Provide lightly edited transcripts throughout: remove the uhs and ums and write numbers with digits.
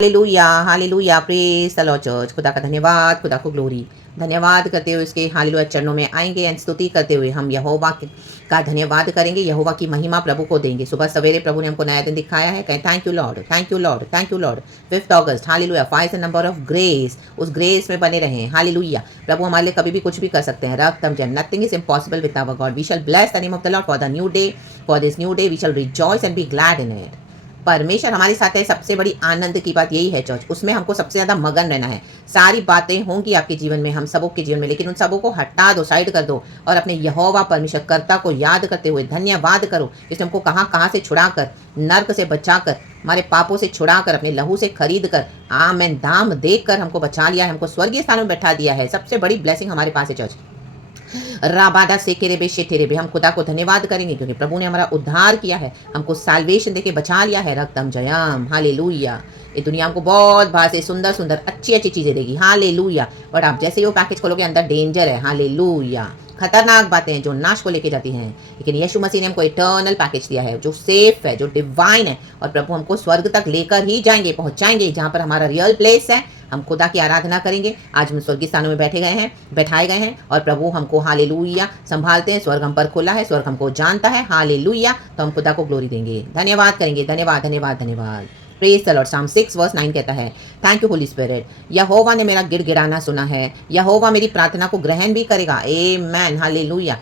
Hallelujah hallelujah praise the Lord church. खुदा का धन्यवाद, खुदा को ग्लोरी। धन्यवाद करते हुए उसके हालेलुया चरणों में आएंगे एंड स्तुति करते हुए हम यहोवा का धन्यवाद करेंगे, यहोवा की महिमा प्रभु को देंगे। सुबह सवेरे प्रभु ने हमको नया दिन दिखाया है, कहें thank you Lord, thank you Lord, thank you Lord. 5 August hallelujah, 5 is the number of grace. उस ग्रेस में बने रहें। हालेलुया। प्रभु हमारे लिए कभी भी कुछ भी कर सकते हैं। रक्त जम, nothing is impossible with our God. We shall bless the name of the Lord for the new day, for this new day we shall rejoice and be glad in it. परमेश्वर हमारे साथ है, सबसे बड़ी आनंद की बात यही है चर्च, उसमें हमको सबसे ज़्यादा मगन रहना है। सारी बातें होंगी आपके जीवन में, हम सबों के जीवन में, लेकिन उन सबों को हटा दो, साइड कर दो और अपने यहोवा परमेश्वर कर्ता को याद करते हुए धन्यवाद करो, जिसने हमको कहाँ कहाँ से छुड़ाकर, नर्क से बचाकर, हमारे पापों से छुड़ाकर, अपने लहू से खरीद कर, आमेन, दाम देकर हमको बचा लिया है, हमको स्वर्गीय स्थान में बैठा दिया है। सबसे बड़ी ब्लेसिंग हमारे पास है चर्च। राबादा से केरेबे शेटेरेबे, हम खुदा को धन्यवाद करेंगे क्योंकि प्रभु ने हमारा उद्धार किया है, हमको साल्वेशन देके बचा लिया है। रक्तम जयम हालेलुया। ये दुनिया हमको बहुत बाहर से सुंदर सुंदर अच्छी अच्छी चीजें देगी, हालेलुया, बट आप जैसे ही वो पैकेज खोलोगे अंदर डेंजर है, हालेलुया। खतरनाक बातें हैं जो नाश को लेके जाती हैं, लेकिन यीशु मसीह ने हमको इटर्नल पैकेज दिया है जो सेफ है, जो डिवाइन है, और प्रभु हमको स्वर्ग तक लेकर ही जाएंगे, पहुंचाएंगे, जहां पर हमारा रियल प्लेस है। हम खुदा की आराधना करेंगे। आज हम स्वर्गीय स्थानों में बैठाए गए हैं और प्रभु हमको हालेलुया संभालते हैं। स्वर्ग हम पर खुला है, स्वर्ग हमको जानता है, हालेलुया। तो हम खुदा को ग्लोरी देंगे, धन्यवाद करेंगे, धन्यवाद धन्यवाद धन्यवाद। Praise the Lord. साम 6 वर्स 9 कहता है, थैंक यू होली स्पिरिट। यहोवा ने मेरा गिड़गिड़ाना सुना है, यहोवा मेरी प्रार्थना को ग्रहण भी करेगा। आमेन, हालेलुया,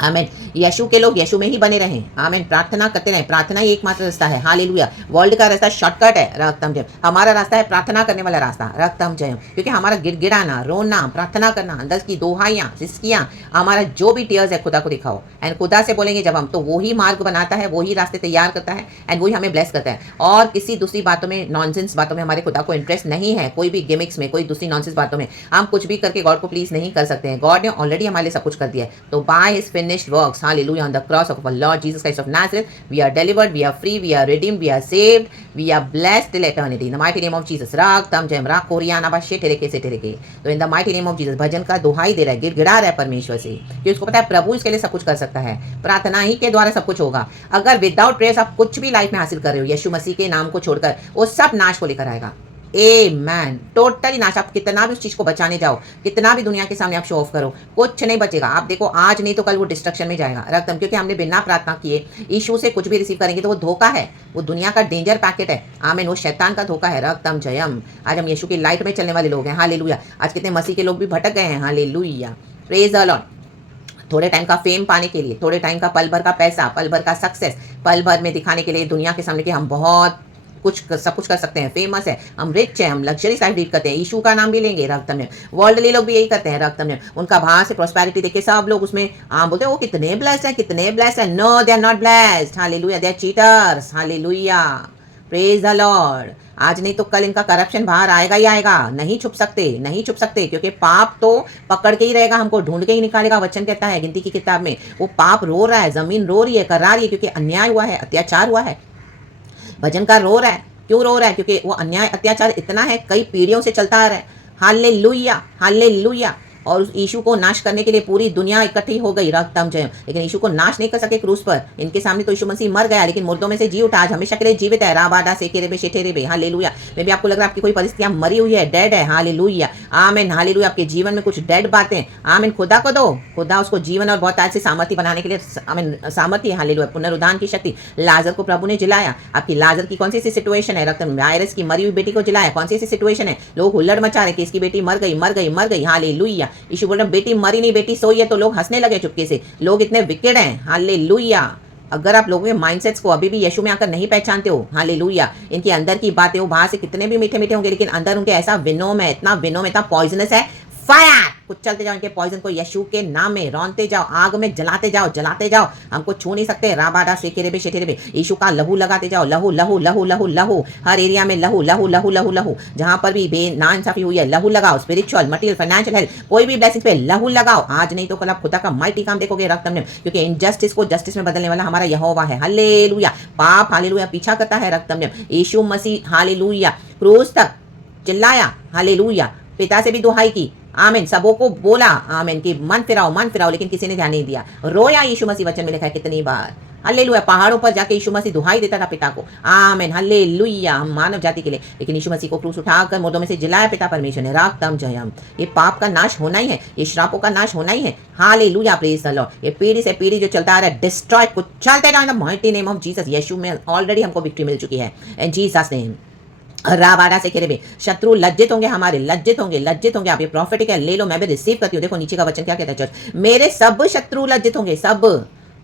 आमेन। यीशु के लोग यीशु में ही बने रहें, आमेन। प्रार्थना करते रहें, प्रार्थना ही एकमात्र रास्ता है, हालेलुया। वर्ल्ड का रास्ता शॉर्टकट है, रक्तम जयम। हमारा रास्ता है प्रार्थना करने वाला रास्ता, रक्तम जयम। क्योंकि हमारा गिड़गिड़ाना, रोना, प्रार्थना करना, अंदर की दोहाइयाँ, सिसकियाँ, हमारा जो भी टीयर्स है खुदा को दिखाओ एंड खुदा से बोलेंगे जब हम, तो वो ही मार्ग बनाता है, वो ही रास्ते तैयार करता है एंड वही हमें ब्लेस करता है। और किसी दूसरी बातों में, नॉनसेंस बातों में हमारे खुदा को इंटरेस्ट नहीं है, कोई भी गिमिक्स में, कोई दूसरी नॉनसेंस बातों में हम कुछ भी करके गॉड को प्लीज नहीं कर सकते हैं। गॉड ने ऑलरेडी हमारे लिए सब कुछ कर दिया है। तो by his finished works, hallelujah, on the cross of our Lord Jesus Christ of Nazareth, we are delivered, we are free, we are redeemed, we are saved, we are blessed till eternity in the mighty name of Jesus। राग तम जयम राग कोरियाना बाशे टेरेके से टेरेके। तो in the mighty name of Jesus भजन का दोहाई दे रहा है, गिड़गिड़ा रहा है परमेश्वर से, कि उसको पता है प्रभु इसके लिए सब कुछ कर सकता है। प्रार्थना ही के द्वारा सब कुछ होगा। अगर विदाउट प्रेयर्स आप कुछ भी लाइफ में हासिल कर रहे हो, यीशु मसीह के नाम को छोड़कर, वो सब नाश को लेकर आएगा। आमेन, टोटली नाश। आप कितना भी उस चीज को बचाने जाओ, कितना भी दुनिया के सामने आप शो ऑफ करो, कुछ नहीं बचेगा। आप देखो आज नहीं तो कल वो डिस्ट्रक्शन में जाएगा, रक्तम। क्योंकि हमने बिना प्रार्थना किए यीशु से कुछ भी रिसीव करेंगे तो वो धोखा है, वो दुनिया का डेंजर पैकेट है, आमेन, वो शैतान का धोखा है, रक्तम जयम। आज हम यीशु की लाइट में चलने वाले लोग हैं, हालेलुया। आज कितने मसीह के लोग भी भटक गए हैं, हालेलुया, प्रेज द लॉर्ड। थोड़े टाइम का फेम पाने के लिए, थोड़े टाइम का पल भर का पैसा, पल भर का सक्सेस, पल भर में दिखाने के लिए दुनिया के सामने कि हम बहुत सब कुछ कर सकते हैं, फेमस है, हम रिच हैं, हम लग्जरी लाइफ लीड करते हैं, यीशु का नाम भी लेंगे, रक्तम ने। वर्ल्डली लोग भी यही करते हैं, रक्तम ने। उनका बाहर से प्रॉस्पेरिटी देख के सब लोग उसमें बोलते हैं वो कितने ब्लेस्ड हैं, कितने ब्लेस्ड हैं। No, they are not blessed, hallelujah, they are cheaters, hallelujah, praise the Lord. आज नहीं तो कल इनका करप्शन बाहर आएगा ही आएगा, नहीं छुप सकते, नहीं छुप सकते, क्योंकि पाप तो पकड़ के ही रहेगा, हमको ढूंढ के ही निकालेगा। वचन कहता है गिनती की किताब में, वो पाप रो रहा है, जमीन रो रही है, करार रही है, क्योंकि अन्याय हुआ है, अत्याचार हुआ है। भजनकार रो रहा है, क्यों रो रहा है? क्योंकि वो अन्याय अत्याचार इतना है, कई पीढ़ियों से चलता आ रहा है, हालेलुया, हालेलुया। और उस यीशु को नाश करने के लिए पूरी दुनिया इकट्ठी हो गई, रक्तम जयम, लेकिन यीशु को नाश नहीं कर सके क्रूस पर। इनके सामने तो यीशु मसीह मर गया, लेकिन मुर्दों में से जी उठा, आज हमेशा के लिए जीवित है, राबादा से केरेबे शेटेरेबे, हालेलुया। मे भी आपको लग रहा है आपकी कोई परिस्थितियां मरी हुई है, डेड है, हालेलुया, आमेन, हालेलुया। आपके जीवन में कुछ डेड बातें, आमेन, खुदा को दो, खुदा उसको जीवन और बहुत आज से सामर्थ्य बनाने के लिए, आमेन, सामर्थ्य, हालेलुया, पुनरुद्धान की शक्ति। लाजर को प्रभु ने जिलाया। आपकी लाजर की कौन सी सिचुएशन है? रक्तम। वायरस की मरी हुई बेटी को जिलाया, कौन सी सिचुएशन है? लोग हुल्लड़ मचा रहे कि इसकी बेटी मर गई, मर गई, मर गई, हालेलुया। यीशु बोल रहे बेटी मरी नहीं, बेटी सोई है, तो लोग हंसने लगे चुपके से। लोग इतने विकेड हैं, हालेलुया। अगर आप लोगों के माइंडसेट्स को अभी भी यीशु में आकर नहीं पहचानते हो, हालेलुया, इनके अंदर की बातें, वो बाहर से कितने भी मीठे मीठे होंगे, लेकिन अंदर उनके ऐसा विनोम है, इतना विनोम, इतना पॉइजनस है, फायर। कुछ चलते जाओ इनके पॉइजन को, यीशु के नाम में रौनते जाओ, आग में जलाते जाओ, जलाते जाओ, हमको छू नहीं सकते। राबादा से केरेबे शेटेरेबे, यीशु का लहू लगाते जाओ, लहू लहू लहू लहू लहू, हर एरिया में लहू लहू लहू लहू लहू, जहां पर भी नाइंसाफी हुई है लहू लगाओ। स्पिरिचुअल, मटेरियल, फाइनेंशियल हेल्थ, कोई भी ब्लेसिंग पे लहू लगाओ। आज नहीं तो कल आप खुदा का माइटी काम देखोगे, रक्तम ने। क्योंकि इनजस्टिस को जस्टिस में बदलने वाला हमारा यहोवा है, हालेलुया। पाप, हालेलुया, पीछा करता है, रक्तम ने। यीशु मसीह, हालेलुया, क्रूस तक चिल्लाया, हालेलुया, पिता से भी दुहाई की, आमीन, सबों को बोला, आमीन, कि मन फिराओ, लेकिन किसी ने ध्यान नहीं दिया। रोया, यीशु मसीह वचन में लिखा है कितनी बार, हालेलुया। पहाड़ों पर जाके यीशु मसीह दुहाई देता था पिता को। आमीन, हालेलुया। हम मानव जाति के लिए, लेकिन यीशु मसीह को क्रूस उठाकर मुर्दों में से जिलाया पिता परमेश्वर ने। रागतम जयम। ये पाप का नाश होना ही है, ये श्रापों का नाश होना ही है। Hallelujah, praise the Lord. ये पीढ़ी से पीढ़ी जो चलता आ रहा है, डिस्ट्रॉय कुछ चलते रहो in the mighty name of Jesus. Yeshu में ऑलरेडी हमको विक्ट्री मिल चुकी है इन जीसस नेम। राबाडा से खेरे शत्रु लज्जित होंगे, हमारे लज्जित होंगे, लज्जित होंगे। आप ये प्रॉफिटिक है, ले लो, मैं भी रिसीव करती हूँ। देखो नीचे का वचन क्या कहता है चर्च, मेरे सब शत्रु लज्जित होंगे। सब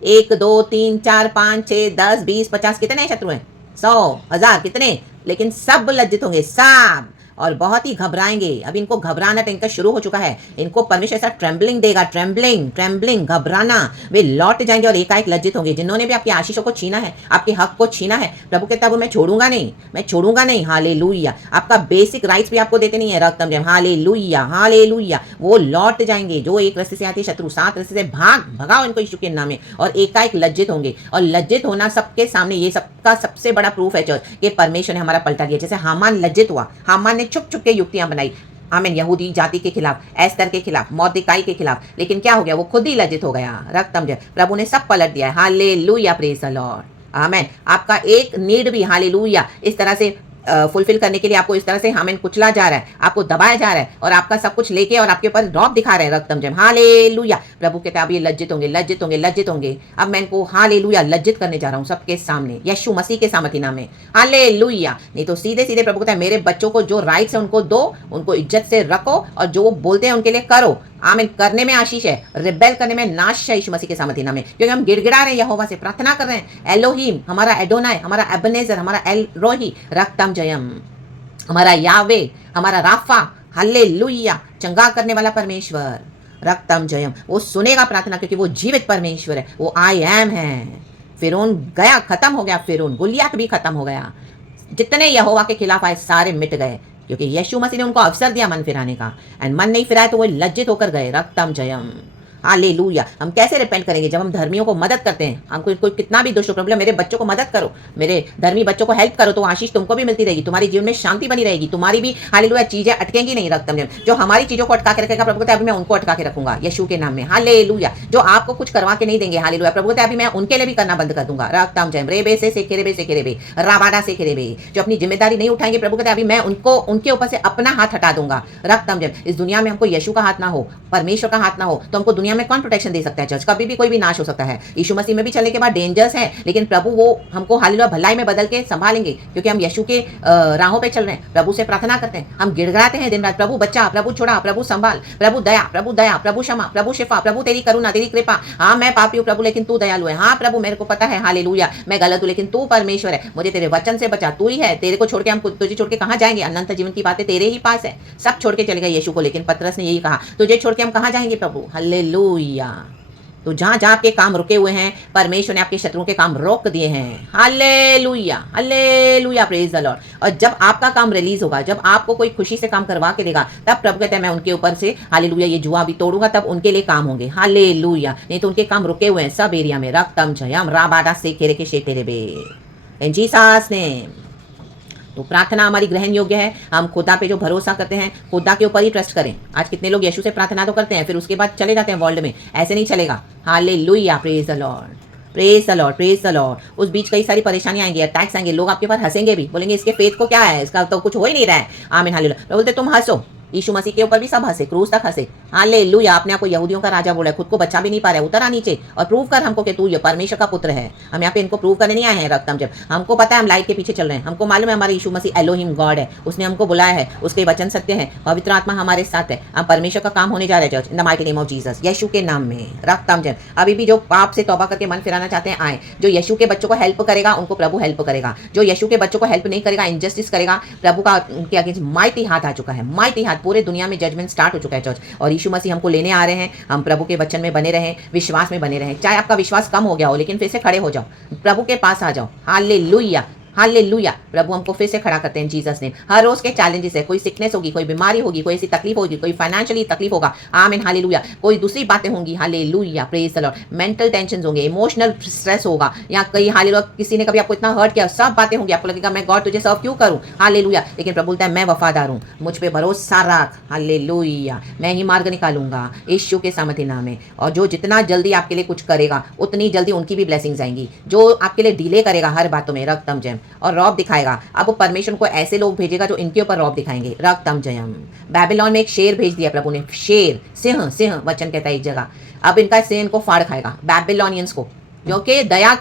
1 2 3 4 5 6 10 20 50 कितने शत्रु हैं? 100 1000 कितने? लेकिन सब लज्जित होंगे, सब, और बहुत ही घबराएंगे। अब इनको घबराना तो इनका शुरू हो चुका है। इनको परमेश्वर ऐसा ट्रेम्बलिंग देगा, ट्रेम्बलिंग ट्रेम्बलिंग, घबराना। वे लौट जाएंगे और एकाएक लज्जित होंगे। जिन्होंने भी आपकी आशीषों को छीना है, आपके हक को छीना है, प्रभु कहता है वो मैं छोड़ूंगा नहीं, मैं छोड़ूंगा नहीं। हालेलुया। आपका बेसिक राइट्स भी आपको देते नहीं है रक्तम जब। Hallelujah, hallelujah. वो लौट जाएंगे। जो एक रास्ते से आते शत्रु 7 रास्ते से भगाओ इनको यीशु के नाम में, और एकाएक लज्जित होंगे। और लज्जित होना सबके सामने, ये सबका सबसे बड़ा प्रूफ है चर्च कि परमेश्वर ने हमारा पलटा दिया। जैसे हामान लज्जित हुआ, हामान ने छुप छुप के युक्तियां बनाई, आमीन, यहूदी जाति के खिलाफ, एस्तर के खिलाफ, मौर्देकाई के खिलाफ, लेकिन क्या हो गया? वो खुद ही लज्जित हो गया। रक्तम जय। प्रभु ने सब पलट दिया है। Hallelujah, praise the Lord. आमीन। आपका एक नीड भी, हालेलुया, इस तरह से फुलफिल करने के लिए आपको इस तरह से हमें कुचला जा रहा है, आपको दबाया जा रहा है, और आपका सब कुछ लेके और आपके ऊपर रौब दिखा रहे हैं रक्तम जम। हालेलुया। प्रभु कहते हैं अब ये लज्जित होंगे, लज्जित होंगे, लज्जित होंगे। अब मैं इनको हालेलुया लज्जित करने जा रहा हूँ सबके सामने, यीशु मसीह के सामर्थी नाम में। हालेलुया। नहीं तो सीधे सीधे प्रभु कहता है मेरे बच्चों को जो राइट्स है उनको दो, उनको इज्जत से रखो, और जो वो बोलते हैं उनके लिए करो। आमीन। करने में आशीष है, रिबेल करने में नाश है यीशु मसीह के सामर्थी नाम में। क्योंकि हम गिड़गिड़ा रहे हैं, यहोवा से प्रार्थना कर रहे हैं। एलोहीम हमारा एडोनाय, हमारा एबनेजर, हमारा एल रोही, रक्तम जयम, हमारा यावे, हमारा राफा, हालेलुया, चंगा करने वाला परमेश्वर, रक्तम जयम। वो सुनेगा प्रार्थना, क्योंकि वो जीवित परमेश्वर है, वो आई एम है। फिरौन गया, खत्म हो गया। फिरौन, गुलियात भी खत्म हो गया। जितने यहोवा के खिलाफ आए सारे मिट गए, क्योंकि यीशु मसीह ने उनको अवसर दिया मन फिराने का। एंड मन नहीं फिराया तो वो लज्जित होकर गए। रक्तम जयम। हालेलुया। हम कैसे रिपेंट करेंगे? जब हम धर्मियों को मदद करते हैं। हमको कोई कितना भी दुष्ट प्रॉब्लम, मेरे बच्चों को मदद करो, मेरे धर्मी बच्चों को हेल्प करो, तो आशीष तुमको भी मिलती रहेगी, तुम्हारे जीवन में शांति बनी रहेगी, तुम्हारी भी हालेलुया चीजें अटकेंगी नहीं। रक्तम जयम। जो हमारी चीजों को अटका के रखेगा, प्रभु कहता है अभी मैं उनको अटका के रखूंगा यीशु के नाम में। हालेलुया। जो आपको कुछ करवा के नहीं देंगे, हालेलुया, प्रभु कहता है अभी मैं उनके लिए भी करना बंद कर दूंगा। रक्तम जयम। रेबे से सेखेरेबे, राबाडा से खेरेबे। जो अपनी जिम्मेदारी नहीं उठाएंगे, प्रभु कहता है अभी मैं उनको, उनके ऊपर से अपना हाथ हटा दूंगा। रक्तम जयम। इस दुनिया में हमको यीशु का हाथ ना हो, परमेश्वर का हाथ ना हो, तो हमको दुनिया में कौन प्रोटेक्शन दे सकता है चर्च? कभी भी कोई भी नाश हो सकता है। यीशु मसीह में भी चलने के बाद डेंजर्स है, लेकिन प्रभु वो हमको हालेलुया भलाई में बदल के संभालेंगे, क्योंकि हम यीशु के राहों पे चल रहे हैं। प्रभु से प्रार्थना करते हैं, हम गिड़गिड़ाते हैं दिन रात, प्रभु बच्चा, प्रभु छोड़ा, प्रभु संभाल, प्रभु दया, प्रभु दया, प्रभु क्षमा, प्रभु शिफा, प्रभु तेरी करुणा, तेरी कृपा। हाँ मैं पापी हूँ प्रभु, लेकिन तू दयालु है। हाँ प्रभु मेरे को पता है, हालेलुया, मैं गलत हूँ, लेकिन तू परमेश्वर है, मुझे तेरे वचन से बचा, तू ही है। तेरे को छोड़ के हम तुझे छोड़ के कहाँ जाएंगे? अनंत जीवन की बातें तेरे ही पास है। सब छोड़ के चले गए यीशु को, लेकिन पतरस ने यही कहा, तुझे छोड़ के हम कहाँ जाएंगे प्रभु? हालेलुया। तो जहां जहां आपके काम रुके हुए हैं, परमेश्वर ने आपके शत्रुओं के काम रोक दिए हैं। Hallelujah, hallelujah, praise the Lord. और जब आपका काम रिलीज होगा, जब आपको कोई खुशी से काम करवा के देगा, तब प्रभु कहते हैं मैं उनके ऊपर से हालेलुया ये जुआ भी तोड़ूंगा, तब उनके लिए काम होंगे। हालेलुया। नहीं तो उनके काम रुके हुए हैं सब एरिया में। रक्तम जयम, राबाडा से खेरे के शेतेरे बे, इन जीसस नेम। तो प्रार्थना हमारी ग्रहण योग्य है। हम खुदा पे जो भरोसा करते हैं, खुदा के ऊपर ही ट्रस्ट करें। आज कितने लोग यीशु से प्रार्थना तो करते हैं, फिर उसके बाद चले जाते हैं वर्ल्ड में। ऐसे नहीं चलेगा। Hallelujah, praise the lord, praise the lord, praise the Lord. उस बीच कई सारी परेशानियां आएंगी, अटैक्स आएंगे, लोग आपके ऊपर हंसेंगे भी, बोलेंगे इसके फेथ को क्या है, इसका तो कुछ हो ही नहीं रहा है। आमीन, हालेलुया। बोलते तुम हंसो, यीशु मसीह के ऊपर भी सब हंसे, क्रूस तक हंसे। हालेलुया। आपने आपको यहूदियों का राजा बोला है, खुद को बचा भी नहीं पा रहा है, उतर आ नीचे और प्रूव कर हमको कि तू ये परमेश्वर का पुत्र है। हम यहाँ पे इनको प्रूव करने नहीं आए हैं रक्तम जब। हमको पता है हम लाइट के पीछे चल रहे हैं, हमको मालूम है हमारे यीशु मसीह एलोहिम गॉड है, उसने हमको बुलाया है, उसके वचन सत्य है, पवित्र आत्मा हमारे साथ है। हम परमेश्वर का काम होने जा रहे हैं church, in the mighty name of Jesus, Yeshu के नाम में। रक्तम जब अभी भी जो पाप से तौबा करके मन फिराना चाहते हैं आए। जो यीशु के बच्चों को हेल्प करेगा उनको प्रभु हेल्प करेगा। जो यीशु के बच्चों को हेल्प नहीं करेगा, इंजस्टिस करेगा, प्रभु का उनके अगेंस्ट माइटी हाथ आ चुका है। माइटी हाथ पूरे दुनिया में जजमेंट स्टार्ट हो चुका है चर्च। और यीशु मसीह हमको लेने आ रहे हैं। हम प्रभु के वचन में बने रहें, विश्वास में बने रहें। चाहे आपका विश्वास कम हो गया हो, लेकिन फिर से खड़े हो जाओ, प्रभु के पास आ जाओ। Hallelujah, hallelujah. प्रभु हमको फिर से खड़ा करते हैं जीसस ने। हर रोज के चैलेंजेस है, कोई सिकनेस होगी, कोई बीमारी होगी, कोई ऐसी तकलीफ होगी, कोई फाइनेंशियली तकलीफ होगा, आमीन हालेलुया, कोई दूसरी बातें होंगी, hallelujah, praise the Lord, mental tension होंगे, इमोशनल स्ट्रेस होगा, या कहीं हालेलुया किसी ने कभी आपको इतना हर्ट किया, सब बातें होंगी, आपको लगेगा मैं गॉड तुझे सर्व क्यों करूं, हालेलुया, लेकिन प्रभु बोलता है मैं वफादार हूं, मुझ पे भरोसा रख, हालेलुया, मैं ही मार्ग निकालूंगा यीशु के सामर्थ्य नाम में। और जो जितना जल्दी आपके लिए कुछ करेगा उतनी जल्दी उनकी भी ब्लेसिंग्स आएंगी। जो आपके लिए डिले करेगा हर बातों में, रक्तम जयम, और रौब दिखाएगा, अब वो परमेश्वर को ऐसे लोग भेजेगा जो इनके ऊपर रौब दिखाएंगे, रक्तम जयम। बैबिलोन में एक शेर भेज दिया प्रभु ने, शेर, सिंह, सिंह वचन कहता है एक जगह, अब इनका सिंह इनको फाड़ खाएगा, बैबिलोनियंस को, क्योंकि दया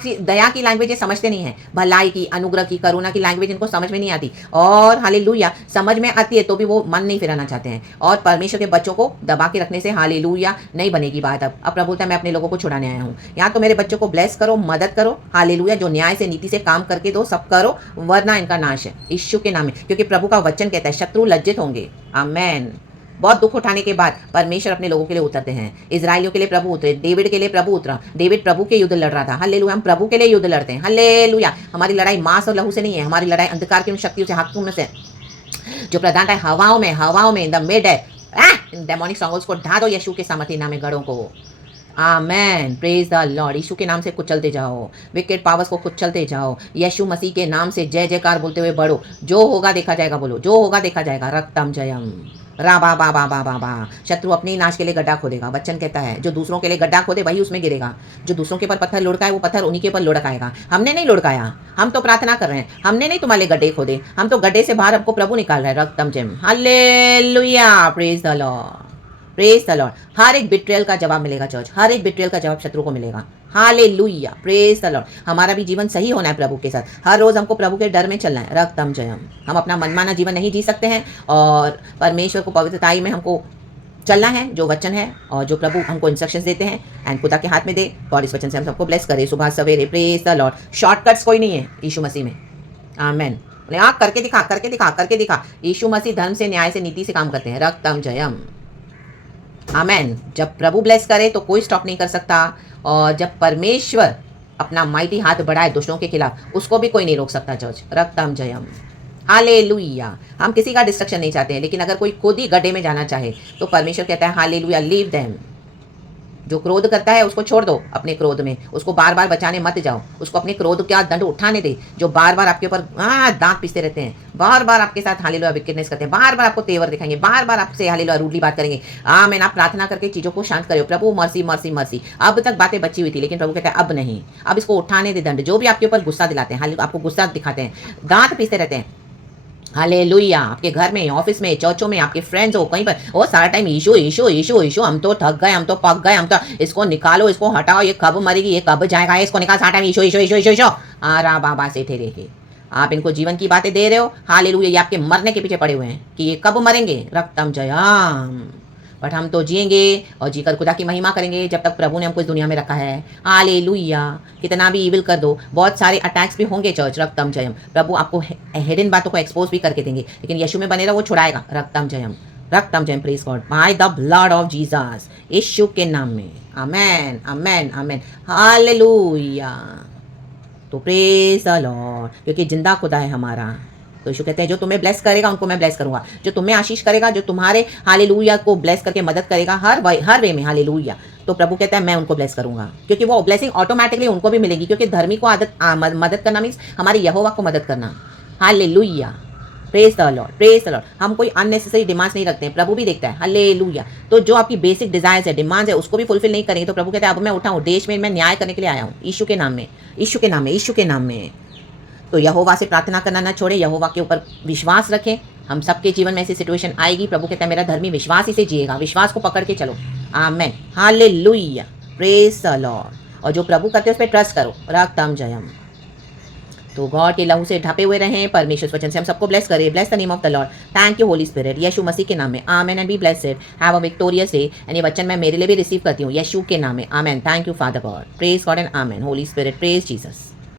की लैंग्वेज ये समझते नहीं है, भलाई की, अनुग्रह की, करुणा की लैंग्वेज इनको समझ में नहीं आती, और हालेलुया समझ में आती है तो भी वो मन नहीं फिराना चाहते हैं, और परमेश्वर के बच्चों को दबा के रखने से हालेलुया नहीं बनेगी बात। अब प्रभु बोलता है मैं अपने लोगों को छुड़ाने आया हूँ, या तो मेरे बच्चों को ब्लेस करो, मदद करो, हालेलुया, जो न्याय से नीति से काम करके दो, सब करो, वरना इनका नाश है यीशु के नाम में, क्योंकि प्रभु का वचन कहता है शत्रु लज्जित होंगे, आमेन। बहुत दुख उठाने के बाद परमेश्वर अपने लोगों के लिए उतरते हैं। इजराइलियों के लिए प्रभु उतरे, डेविड के लिए प्रभु उतरा, डेविड प्रभु के युद्ध लड़ रहा था, हल्लेलुया, हम प्रभु के लिए युद्ध लड़ते हैं, हल्लेलुया। हमारी लड़ाई मांस और लहू से नहीं है, हमारी लड़ाई अंधकार की उन शक्तियों से, हाकिमों से, जो प्रधान है हवाओं में इन द मिड है, इन डेमोनिक स्ट्रॉन्गहोल्ड्स को ढा दो यीशु के सामर्थ्य नाम में, गढ़ों को, आमेन, प्रेज द लॉर्ड। यीशु के नाम से कुचलते जाओ, विकेट पावर्स को कुचलते जाओ, यीशु मसीह के नाम से जय जयकार बोलते हुए बढ़ो, जो होगा देखा जाएगा, बोलो जो होगा देखा जाएगा, रक्तम जयम, रा बा बा बा बा बा बा। शत्रु अपने ही नाश के लिए गड्ढा खोदेगा, वचन कहता है जो दूसरों के लिए गड्ढा खोदे वही उसमें गिरेगा, जो दूसरों के ऊपर पत्थर लुढ़काए वो पत्थर उन्हीं के ऊपर लुढ़काएगा। हमने नहीं लुढ़काया, हम तो प्रार्थना कर रहे हैं, हमने नहीं तुम्हारे गड्ढे खोदे, हम तो गड्ढे से बाहर हमको प्रभु निकाल रहा है, रक्तम जयम, hallelujah, praise the lord, praise the lord. हर एक बिट्रेयल का जवाब मिलेगा चर्च, हर एक बिट्रेयल का जवाब शत्रु को मिलेगा, हालेलुया, प्रेज द लॉर्ड। हमारा भी जीवन सही होना है प्रभु के साथ, हर रोज हमको प्रभु के डर में चलना है, रक्तम जयम। हम अपना मनमाना जीवन नहीं जी सकते हैं, और परमेश्वर को पवित्रताई में हमको चलना है, जो वचन है और जो प्रभु हमको इंस्ट्रक्शंस देते हैं, एंड खुदा के हाथ में दे, और इस वचन से हम सबको ब्लेस करें सुबह सवेरे, प्रेज द लॉर्ड। शॉर्टकट्स कोई नहीं है यीशु मसीह में, आमेन। करके दिखा, करके दिखा, करके दिखा। यीशु मसीह धर्म से, न्याय से, नीति से काम करते हैं, रक्तम जयम, आमेन। जब प्रभु ब्लेस करे तो कोई स्टॉप नहीं कर सकता, और जब परमेश्वर अपना माइटी हाथ बढ़ाए दुष्टों के खिलाफ, उसको भी कोई नहीं रोक सकता चर्च, रक्तम जयम, हालेलुया। हम किसी का डिस्ट्रक्शन नहीं चाहते हैं, लेकिन अगर कोई खुद ही गड्ढे में जाना चाहे तो परमेश्वर कहता है हालेलुया, लीव देम। जो क्रोध करता है उसको छोड़ दो अपने क्रोध में, उसको बार बार बचाने मत जाओ, उसको अपने क्रोध का दंड उठाने दे, जो बार बार आपके ऊपर दांत पीसते रहते हैं, बार बार आपके साथ हालेलुया विकेटनेस करते हैं, बार बार आपको तेवर दिखाएंगे, बार बार आपसे हालेलुया रूडली बात करेंगे, आमीन। आप प्रार्थना करके चीज़ों को शांत करो, प्रभु मर्सी मर्सी मर्सी। अब तक बातें बची हुई थी, लेकिन प्रभु कहता है अब नहीं, अब इसको उठाने दे दंड। जो भी आपके ऊपर गुस्सा दिलाते हैं, आपको गुस्सा दिखाते हैं, दांत पीसते रहते हैं, हालेलुया, आपके घर में, ऑफिस में, चर्चों में, आपके फ्रेंड्स हो, कहीं पर, वो सारा टाइम ईशो ईशो ईशो ईशो, हम तो थक गए, हम तो पक गए, हम तो इसको निकालो, इसको हटाओ, ये कब मरेगी, ये कब जाएगा, इसको निकाल, सारा टाइम ईशो ईशो ईशो ईशो ईशो, आरा बाबा से ठहरे के आप इनको जीवन की बातें दे रहे हो, हालेलुया, ये आपके मरने के पीछे पड़े हुए हैं कि ये कब मरेंगे, रक्तम जयम। बट हम तो जिएंगे और जीकर खुदा की महिमा करेंगे जब तक प्रभु ने हमको इस दुनिया में रखा है, हालेलुया। कितना भी इविल कर दो, बहुत सारे अटैक्स भी होंगे चर्च, रक्तम जयम। प्रभु आपको हिडन बातों को एक्सपोज भी करके देंगे, लेकिन यीशु में बने रहो, वो छुड़ाएगा, रक्तम जयम, रक्तम जयम, praise God, by the blood of Jesus, Yeshu के नाम में, आमेन आमेन आमेन, हालेलुया। तो प्रेज द लॉर्ड, क्योंकि जिंदा खुदा है हमारा। तो यीशु कहते हैं जो तुम्हें ब्लेस करेगा उनको मैं ब्लेस करूंगा, जो तुम्हें आशीष करेगा, जो तुम्हारे हालेलुया को ब्लेस करके मदद करेगा हर वे में, हालेलुया, तो प्रभु कहता है मैं उनको ब्लेस करूंगा, क्योंकि वो ब्लेसिंग ऑटोमेटिकली उनको भी मिलेगी, क्योंकि धर्मी को मदद करना मीन्स हमारे यहोवा को मदद करना, hallelujah, praise the lord, praise the Lord. हम कोई अननेसेसरी डिमांड्स नहीं रखते हैं, प्रभु भी देखता है, हालेलुया। तो जो आपकी बेसिक डिजायर्स है, डिमांड्स है, उसको भी फुलफिल नहीं करेंगे तो प्रभु कहता है अब मैं उठाऊं, देश में मैं न्याय करने के लिए आया हूँ, यीशु के नाम में, यीशु के नाम में, यीशु के नाम में। तो यहोवा से प्रार्थना करना ना छोड़े, यहोवा के ऊपर विश्वास रखें। हम सबके जीवन में ऐसी सिचुएशन आएगी, प्रभु कहता है मेरा धर्मी विश्वास ही से जिएगा, विश्वास को पकड़ के चलो, आमेन, हालेलुया, प्रेज द लॉर्ड। और जो प्रभु करते हैं उस पर ट्रस्ट करो, रक्तम जयम। तो गॉड के लहू से ढपे हुए रहें, परमेश्वर वचन से हम सबको ब्लेस करें, bless the name of the lord, thank you holy spirit, Yeshu Masih के नाम में, amen and be blessed, have a victorious day. And ये वचन मैं मेरे लिए भी रिसीव करती हूँ यीशु के नाम में, amen, thank you father God, praise God and amen, holy spirit, praise Jesus.